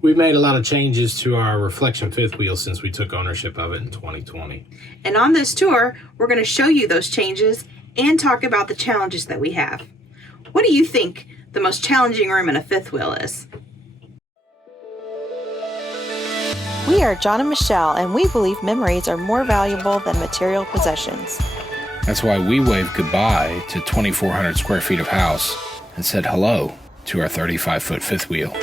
We've made a lot of changes to our reflection fifth wheel since we took ownership of it in 2020. And on this tour, we're going to show you those changes and talk about the challenges that we have. What do you think the most challenging room in a fifth wheel is? We are John and Michelle, and we believe memories are more valuable than material possessions. That's why we waved goodbye to 2,400 square feet of house and said hello to our 35-foot fifth wheel.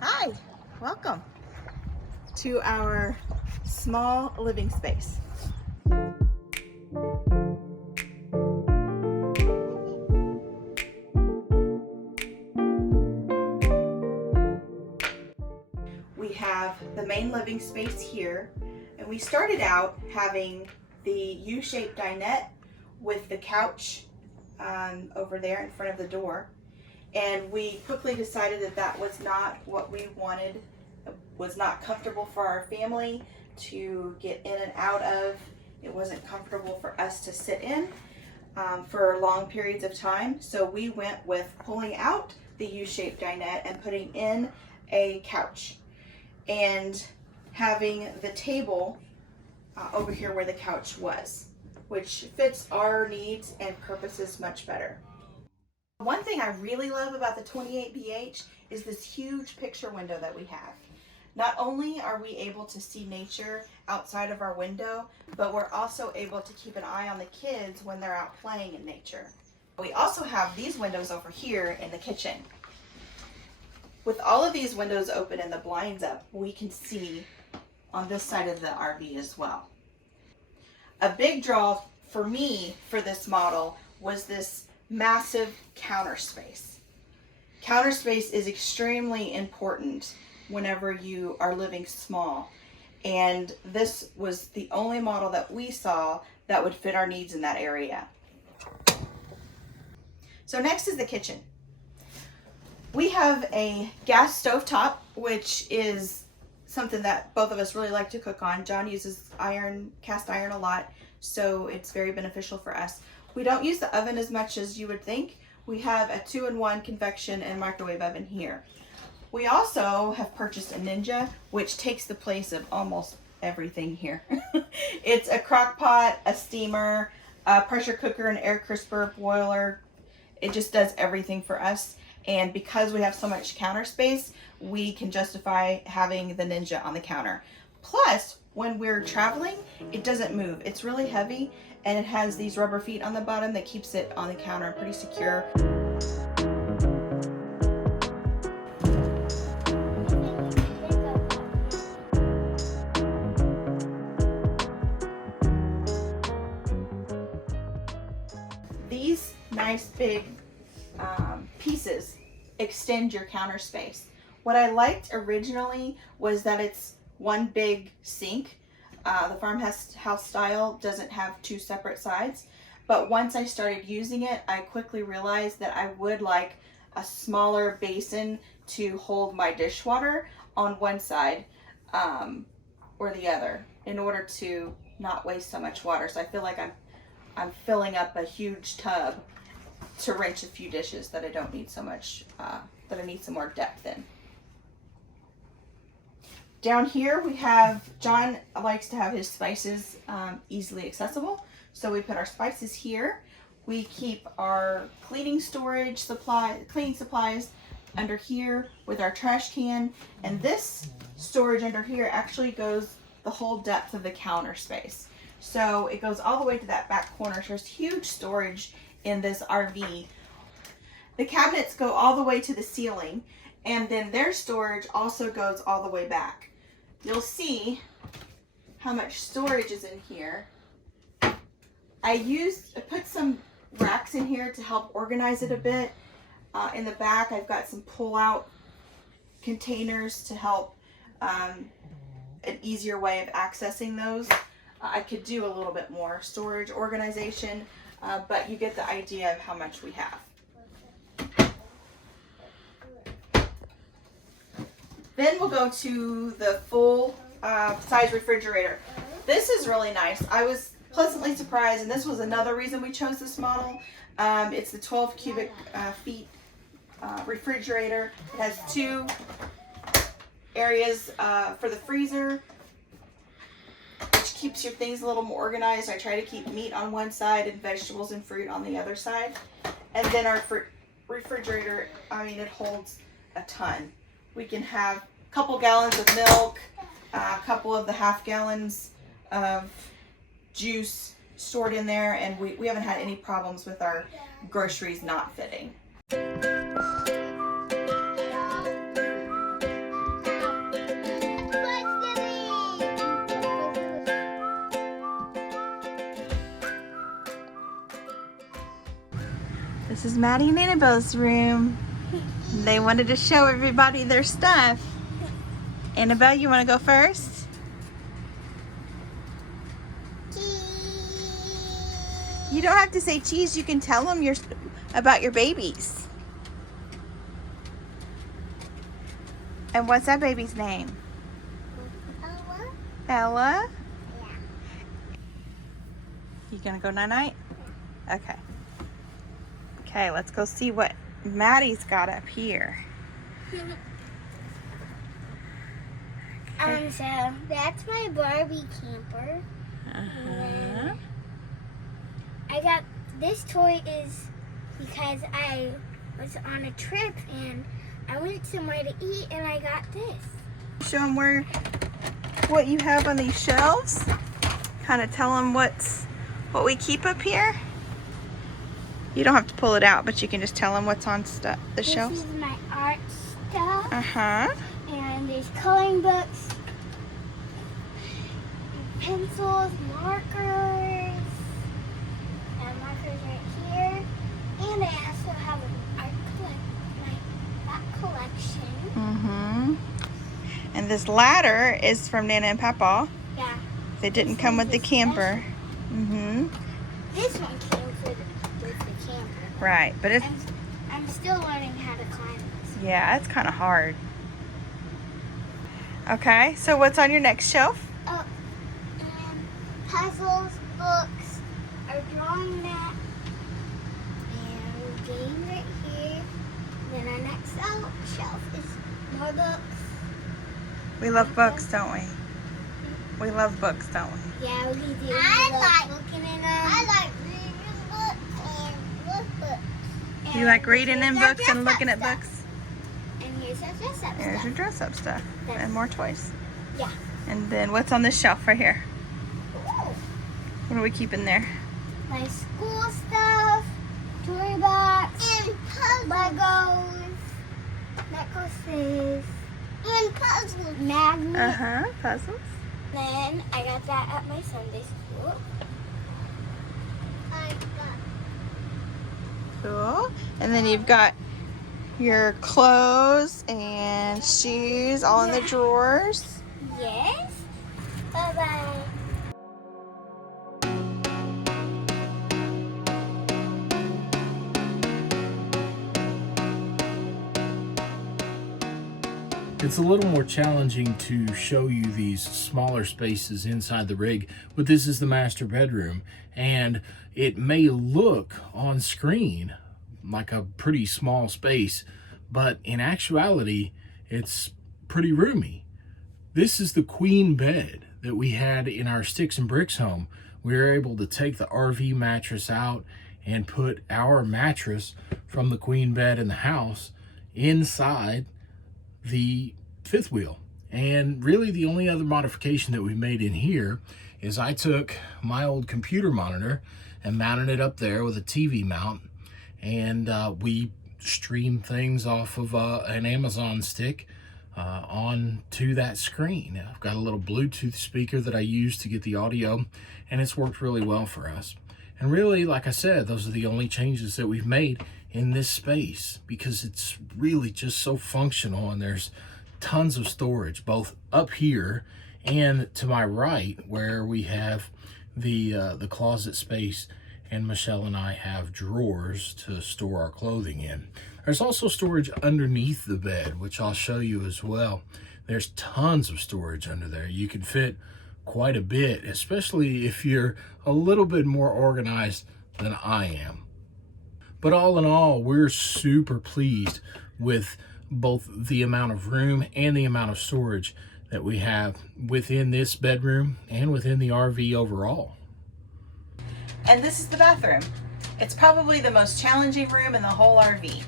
Hi, welcome to our small living space. We have the main living space here, and we started out having the U-shaped dinette with the couch over there in front of the door. And we quickly decided that that was not what we wanted. It was not comfortable for our family to get in and out of. It wasn't comfortable for us to sit in for long periods of time. So we went with pulling out the U-shaped dinette and putting in a couch and having the table over here where the couch was, which fits our needs and purposes much better. One thing I really love about the 28BH is this huge picture window that we have. Not only are we able to see nature outside of our window, but we're also able to keep an eye on the kids when they're out playing in nature. We also have these windows over here in the kitchen. With all of these windows open and the blinds up, we can see on this side of the RV as well. A big draw for me for this model was this massive counter space. Counter space is extremely important whenever you are living small, and this was the only model that we saw that would fit our needs in that area. So next is the kitchen. We have a gas stove top, which is something that both of us really like to cook on. John uses cast iron a lot, so it's very beneficial for us. We don't use the oven as much as you would think. We have a 2-in-1 convection and microwave oven here. We also have purchased a Ninja, which takes the place of almost everything here. It's a crock pot, a steamer, a pressure cooker, an air crisper, boiler. It just does everything for us. And because we have so much counter space, we can justify having the Ninja on the counter. Plus, when we're traveling, it doesn't move. It's really heavy, and it has these rubber feet on the bottom that keeps it on the counter pretty secure. These nice big pieces extend your counter space. What I liked originally was that it's one big sink. The farmhouse style doesn't have two separate sides, but once I started using it, I quickly realized that I would like a smaller basin to hold my dishwater on one side or the other in order to not waste so much water. So I feel like I'm filling up a huge tub to rinse a few dishes that I don't need so much, that I need some more depth in. Down here we have, John likes to have his spices easily accessible. So we put our spices here. We keep our cleaning supplies under here with our trash can. And this storage under here actually goes the whole depth of the counter space. So it goes all the way to that back corner. So there's huge storage in this RV. The cabinets go all the way to the ceiling, and then their storage also goes all the way back. You'll see how much storage is in here. I put some racks in here to help organize it a bit. In the back, I've got some pull-out containers to help an easier way of accessing those. I could do a little bit more storage organization, but you get the idea of how much we have. Then we'll go to the full size refrigerator. This is really nice. I was pleasantly surprised, and this was another reason we chose this model. It's the 12 cubic feet refrigerator. It has 2 areas for the freezer, which keeps your things a little more organized. I try to keep meat on one side and vegetables and fruit on the other side. And then our refrigerator, I mean, it holds a ton. We can have a couple gallons of milk, a couple of the half gallons of juice stored in there, and we haven't had any problems with our groceries not fitting. This is Maddie and Annabelle's room. They wanted to show everybody their stuff. Annabelle, you want to go first? You don't have to say cheese. You can tell them about your babies. And what's that baby's name? Ella. Ella? Yeah. You gonna go night-night? Okay. Okay, let's go see what Maddie's got up here. So that's my Barbie camper. Uh-huh. I got this toy is because I was on a trip and I went somewhere to eat and I got this. Show them what you have on these shelves. Kind of tell them what we keep up here. You don't have to pull it out, but you can just tell them what's on the shelves. This is my art stuff. Uh-huh. And there's coloring books, pencils, markers. And markers right here. And I also have an art collection. Mm-hmm. And this ladder is from Nana and Papa. Yeah. They didn't come with the camper. Mm-hmm. This one came with the camper. Right, but it's... I'm still learning how to climb this. Yeah, it's kind of hard. Okay, so what's on your next shelf? Oh, and puzzles, books, our drawing mat, and game right here. Then our next shelf is more books. We love books, don't we? We love books, don't we? Yeah, we do. I like looking in them. I like reading books and look books. You like reading in books and looking at books? And here's our dress-up There's stuff. your dress-up stuff and more toys. Yeah. And then what's on this shelf right here? Ooh. What do we keep in there? My school stuff, toy box, and Legos, necklaces, and puzzles. Magnets. Uh-huh, puzzles. Then I got that at my Sunday school. I got. Cool. And then you've got your clothes and shoes all in the drawers. Yes. Bye-bye. It's a little more challenging to show you these smaller spaces inside the rig, but this is the master bedroom, and it may look on screen like a pretty small space, but in actuality, it's pretty roomy. This is the queen bed that we had in our Sticks and Bricks home. We were able to take the RV mattress out and put our mattress from the queen bed in the house inside the fifth wheel. And really the only other modification that we made in here is I took my old computer monitor and mounted it up there with a TV mount, and we stream things off of an Amazon stick on to that screen. I've got a little Bluetooth speaker that I use to get the audio, and it's worked really well for us. And really, like I said, those are the only changes that we've made in this space, because it's really just so functional, and there's tons of storage both up here and to my right, where we have the closet space, and Michelle and I have drawers to store our clothing in. There's also storage underneath the bed, which I'll show you as well. There's tons of storage under there. You can fit quite a bit, especially if you're a little bit more organized than I am. But all in all, we're super pleased with both the amount of room and the amount of storage that we have within this bedroom and within the RV overall. And this is the bathroom. It's probably the most challenging room in the whole RV.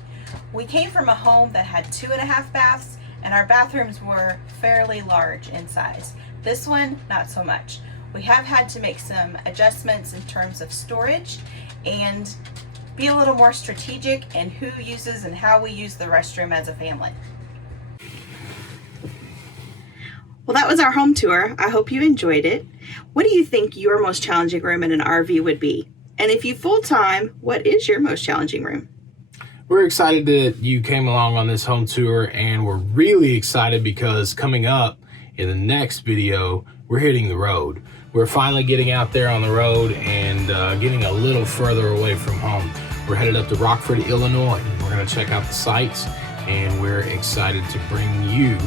We came from a home that had 2.5 baths, and our bathrooms were fairly large in size. This one, not so much. We have had to make some adjustments in terms of storage and be a little more strategic in who uses and how we use the restroom as a family. Well, that was our home tour. I hope you enjoyed it. What do you think your most challenging room in an RV would be? And if you full-time, what is your most challenging room? We're excited that you came along on this home tour, and we're really excited because coming up in the next video, we're hitting the road. We're finally getting out there on the road and getting a little further away from home. We're headed up to Rockford, Illinois. We're going to check out the sights, and we're excited to bring you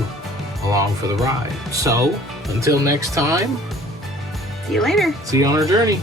along for the ride. So until next time, See you later. see you on our journey.